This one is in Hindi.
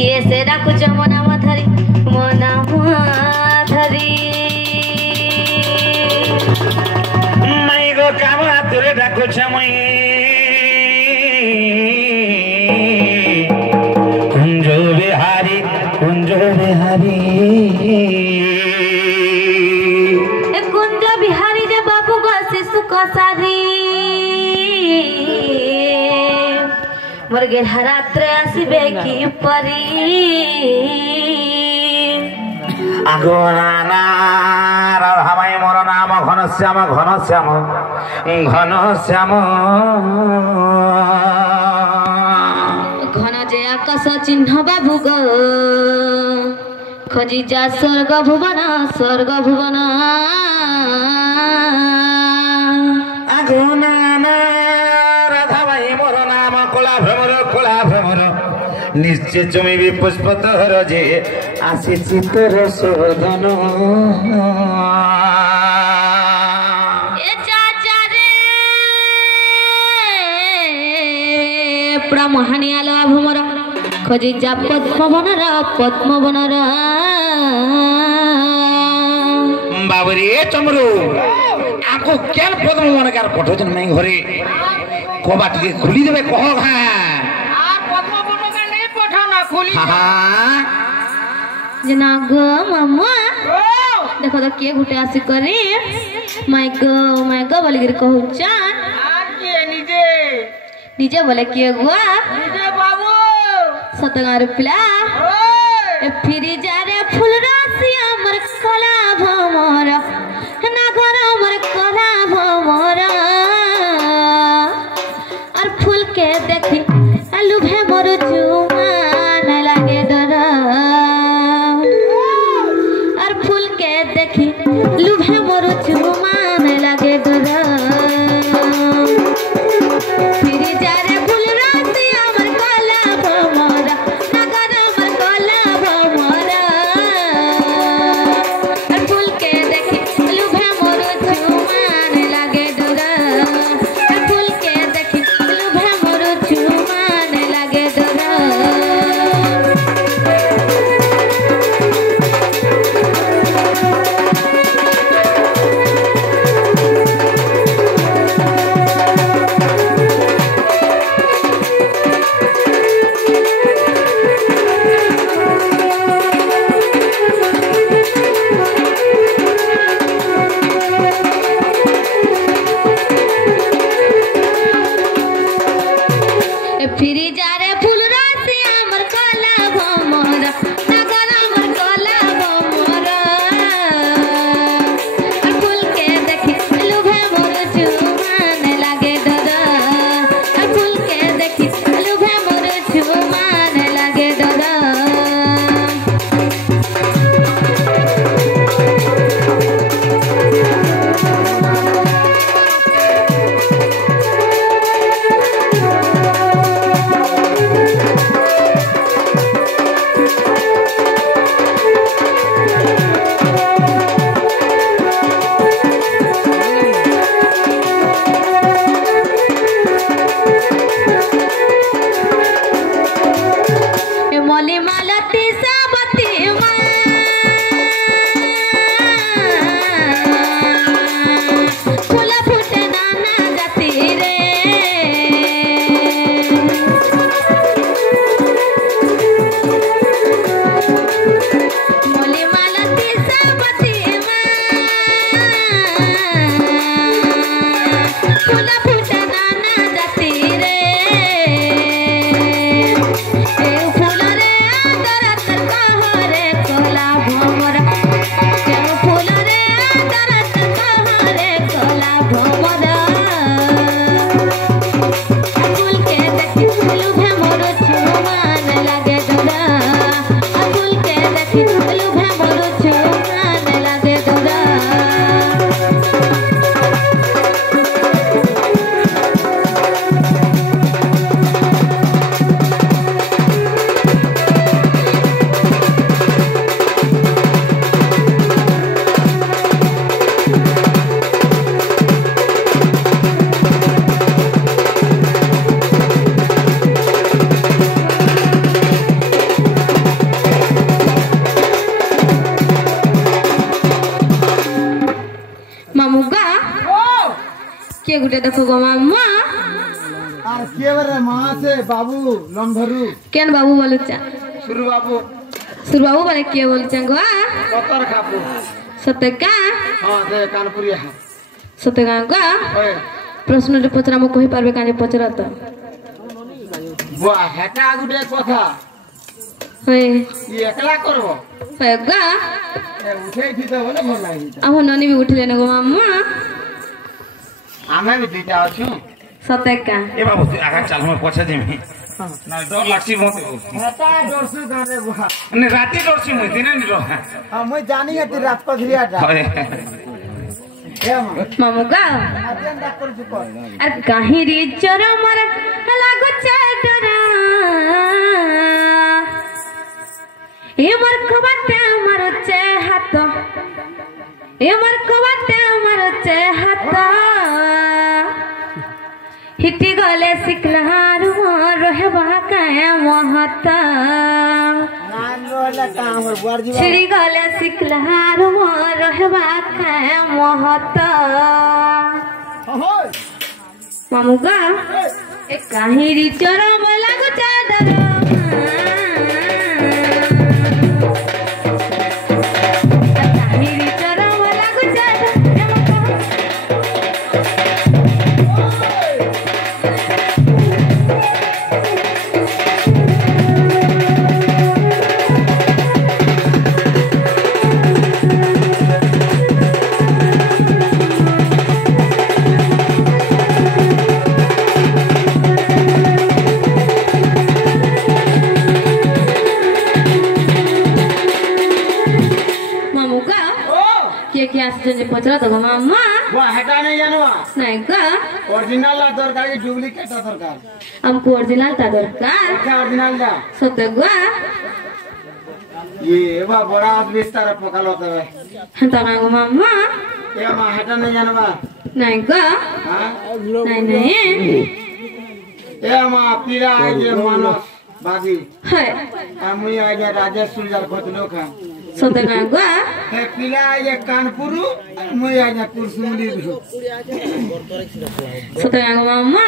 किए से डाकुच मो नाम धरी मो नाम धरी माई गो काम तुरे डाकुच मई कुंज बिहारी कुंज बिहारी कुंज बिहारी रे बाबू गो शिशु कसारी मोर गेढ़ा रात्र आसबे की परी आगो नाना राधामाई मोर नाम घनश्याम घनश्याम घनश्याम घन जे आकाश चिन्ह बाबू गो खोजी जा स्वर्ग भुवन आगो नाना राधामाई मोर नाम कोला भ्रमर निश्चय जमी पुष्प तोहर जे आसीछि तोर शोधन ए चाचा रे पुरा महानिया लो भ्रमर खोजी जा पद्मवनर बाबरी चमरू आको केल पद्मवन कार पठोजन में घरे कोबा टिके खुली देबे कह घा जना गो मामा देखो तो किए गुटे आसी करी माय गो बोली गिर कहूचा निजे बोले किए गुआ बाबू सतगा रुपला ए फिरी जा रे फूल राशि हमर कला भमर ना घर हमर कला भमर और फूल के देखी लुभे मोर जुमान लागे डर और फूल के देखी लुभे मोर जुमान लागे डर फिरी जा रे फूल राशि हमर कला भमर नगर हमर कला भमर और फूल के देखी लुभे मोर जुमान लागे डर और फूल के देखी लुभे मोर जुमान लागे डर फिरी जा रे फूल राशि हमर कला भमर नगर हमर कला भमर फूल के देखी लुभे मोर जुमान लागे डर फूल के देखी लुभे मोर जुमान लागे डर मली मालती साबती फूल फूटे नाना जाती रे मली मालती साबती फूल फूटे नाना जाती रे फूल रे आदर के गुटे देखो गो मामा আর কে বরে মা আছে বাবু লম্ভরু केन बाबू बोलुचा শুরু বাবু सुर बाबू बोले के बोलुचा गो কতর খাবো सत्यका হ্যাঁ দে কানপুরিয়া सत्यका गो ওই प्रश्न रे पचरा म कहि पारबे काजे पचरा तो বাহ হেটা গুটে কথা होय ই একলা করব होय गो এ উঠে দিতে বলে ভাল লাগি आहो ननी भी उठले न गो मामा আমি দিতে আছু सत्यका ए बाबू तू आगा चल हम पछे देमी ना डर लागसी मते হেটা দর্শু গানে বুহা ने राती डरसी মই दिने नि रह মই জানি এতি রাত পধরিয়াটা अरे এ মা मामू गो আদিন ডাক্তার চুপ আর কাহিরি চর মর লাগু চাদরা এ মর কবাতে আমার চে হাত এ মর কবাতে আমার চে হাত हिटी गले सिकलहार रहबा काया महता নান রলা কামর বুয়ার জি छिड़ी गले सिकलहार रहबा काया महता হয় मामू गा एक काहिरी चरम लागु चादर काहिरी चरम लागु चादर मामू गा के आसे जे पचरा दबा मामा বাহ হেটা নাই জানোয়া नहीं गा অরিজিনাল আর দরকার কি ডুপ্লিকেট দরকার हमको ओरिजिनल ता दरकार এটা অরিজিনাল দা सत्य गा ये बा बड़ा आदमी तारा पकाल होता है हंता गो मामा ये मा हटा नहीं जानबा नहीं गा हां नहीं ये मा पीरा ये मानस बागी है আমি আজ রাজেশ সুলজার খতলো খা सत्य गा हे पीला ये कानपुरु मुई আজ কুরসুমলি सत्य गा मामा